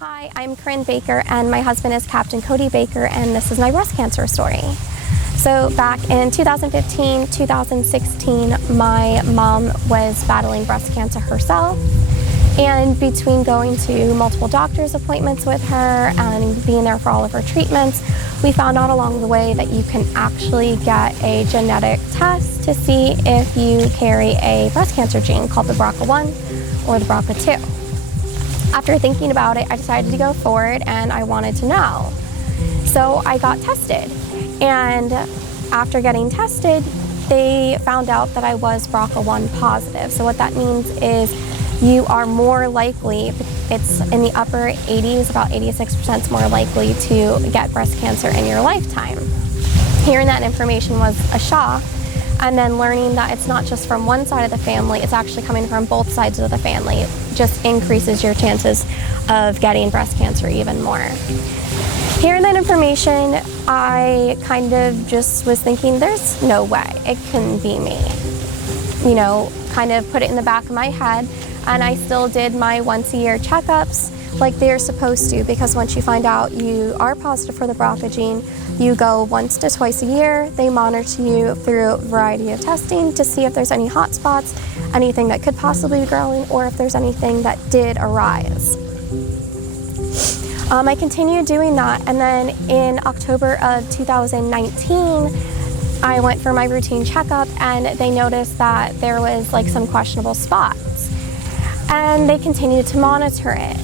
Hi, I'm Corine Baker and my husband is Captain Cody Baker, and this is my breast cancer story. So back in 2015, 2016, my mom was battling breast cancer herself, and between going to multiple doctor's appointments with her and being there for all of her treatments, we found out along the way that you can actually get a genetic test to see if you carry a breast cancer gene called the BRCA1 or the BRCA2. After thinking about it, I decided to go forward and I wanted to know. So I got tested, and after getting tested, they found out that I was BRCA1 positive. So what that means is you are more likely, it's in the upper 80s, about 86% more likely to get breast cancer in your lifetime. Hearing that information was a shock, and then learning that it's not just from one side of the family, it's actually coming from both sides of the family, just increases your chances of getting breast cancer even more. Hearing that information, I kind of just was thinking, there's no way it can be me. You know, kind of put it in the back of my head, and I still did my once-a-year checkups like they're supposed to, because once you find out you are positive for the BRCA gene, you go once to twice a year. They monitor you through a variety of testing to see if there's any hot spots, anything that could possibly be growing, or if there's anything that did arise. I continued doing that, and then in October of 2019, I went for my routine checkup, and they noticed that there was like some questionable spots, and they continued to monitor it.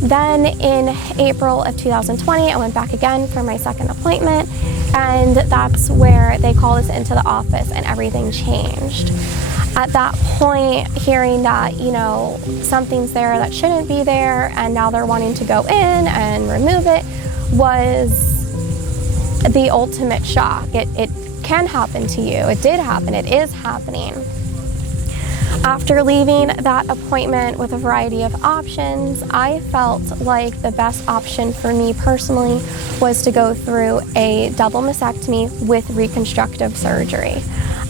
Then in April of 2020, I went back again for my second appointment, and that's where they called us into the office and everything changed. At that point, hearing that, you know, something's there that shouldn't be there, and now they're wanting to go in and remove it, was the ultimate shock. It can happen to you. It did happen. It is happening. After leaving that appointment with a variety of options, I felt like the best option for me personally was to go through a double mastectomy with reconstructive surgery.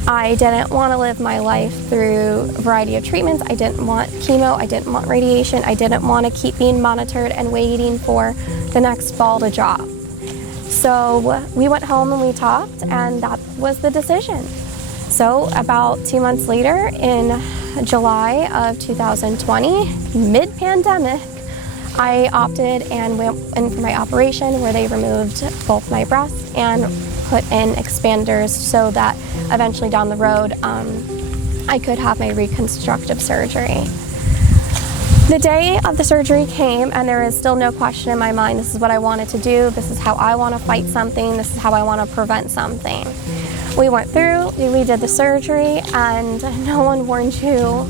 I didn't want to live my life through a variety of treatments. I didn't want chemo. I didn't want radiation. I didn't want to keep being monitored and waiting for the next ball to drop. So we went home and we talked, and that was the decision. So about 2 months later, in July of 2020, mid-pandemic, I opted and went in for my operation where they removed both my breasts and put in expanders so that eventually down the road I could have my reconstructive surgery. The day of the surgery came, and there is still no question in my mind, this is what I wanted to do, this is how I want to fight something, this is how I want to prevent something. We went through, we did the surgery, and no one warned you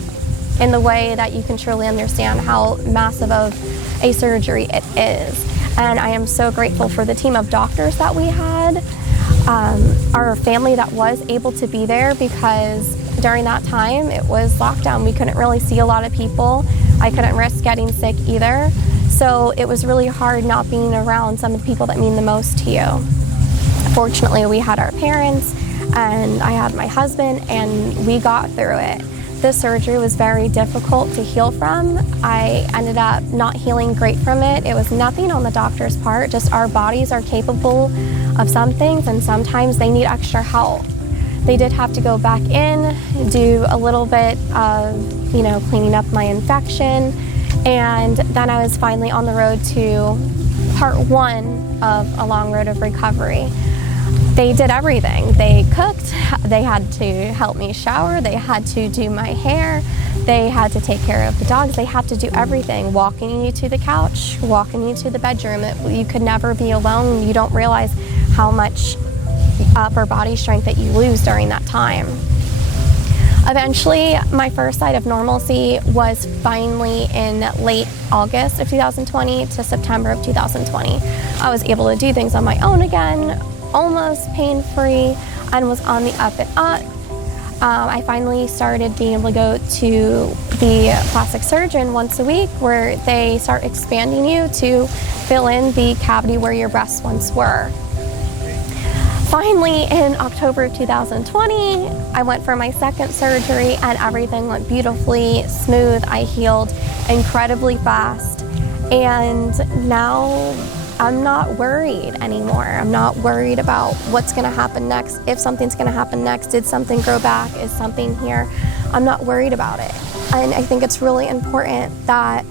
in the way that you can truly understand how massive of a surgery it is. And I am so grateful for the team of doctors that we had, our family that was able to be there, because during that time it was lockdown. We couldn't really see a lot of people. I couldn't risk getting sick either. So it was really hard not being around some of the people that mean the most to you. Fortunately, we had our parents, and I had my husband, and we got through it. The surgery was very difficult to heal from. I ended up not healing great from it. It was nothing on the doctor's part, just our bodies are capable of some things, and sometimes they need extra help. They did have to go back in, do a little bit of, you know, cleaning up my infection, and then I was finally on the road to part one of a long road of recovery. They did everything. They cooked, they had to help me shower, they had to do my hair, they had to take care of the dogs, they had to do everything, walking you to the couch, walking you to the bedroom. You could never be alone. You don't realize how much upper body strength that you lose during that time. Eventually, my first sight of normalcy was finally in late August of 2020 to September of 2020. I was able to do things on my own again, almost pain-free, and was on the up and up. I finally started being able to go to the plastic surgeon once a week, where they start expanding you to fill in the cavity where your breasts once were. Finally, in October of 2020, I went for my second surgery, and everything went beautifully smooth. I healed incredibly fast, And now I'm not worried anymore. I'm not worried about what's gonna happen next, if something's gonna happen next, did something grow back, is something here? I'm not worried about it. And I think it's really important that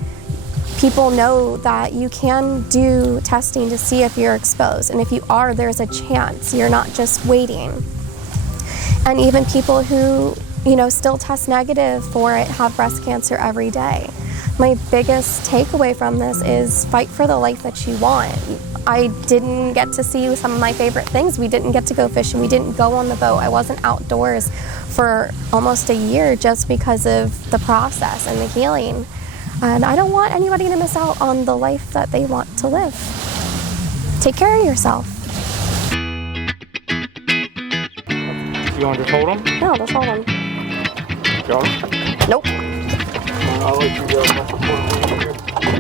people know that you can do testing to see if you're exposed. And if you are, there's a chance. You're not just waiting. And even people who, still test negative for it have breast cancer every day. My biggest takeaway from this is fight for the life that you want. I didn't get to see some of my favorite things. We didn't get to go fishing. We didn't go on the boat. I wasn't outdoors for almost a year just because of the process and the healing. And I don't want anybody to miss out on the life that they want to live. Take care of yourself. You want to just hold them? No, just hold them. Got them? Nope. I'll let you go.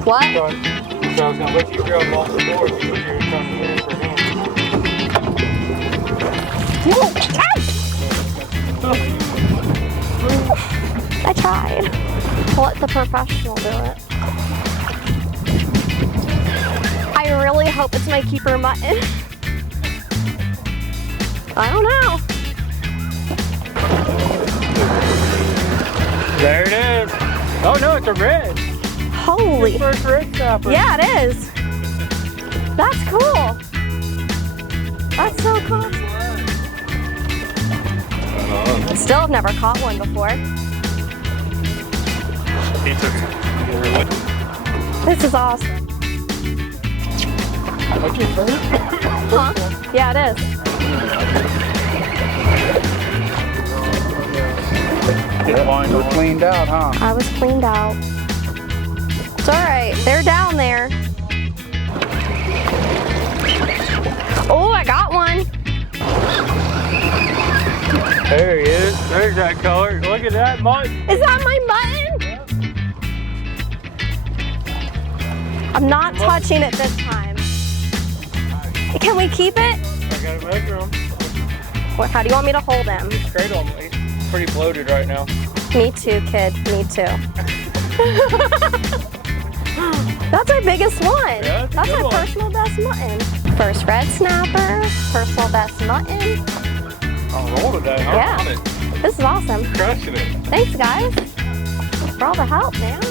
What? So I was going to let you grab them off the board because you're trying to wait for him. I tried. I'll let the professional do it. I really hope it's my keeper mutton. I don't know. There it is. Oh no, it's a red. Holy. Your first red snapper. Yeah, it is. That's cool. That's so cool. Still have never caught one before. He took it. This is awesome. What's your first? Huh? Yeah, it is. We're cleaned out, huh? I was cleaned out. It's all right. They're down there. Oh, I got one. There he is. There's that color. Look at that mutton. Is that my mutton? I'm not touching it this time. Can we keep it? I gotta measure him. How do you want me to hold him? Cradle him. He's pretty bloated right now. Me too, kid. Me too. That's our biggest one. Yeah, that's our personal best mutton. First red snapper, personal best mutton. On a roll today, huh? Yeah. This is awesome. Crushing it. Thanks, guys, for all the help, man.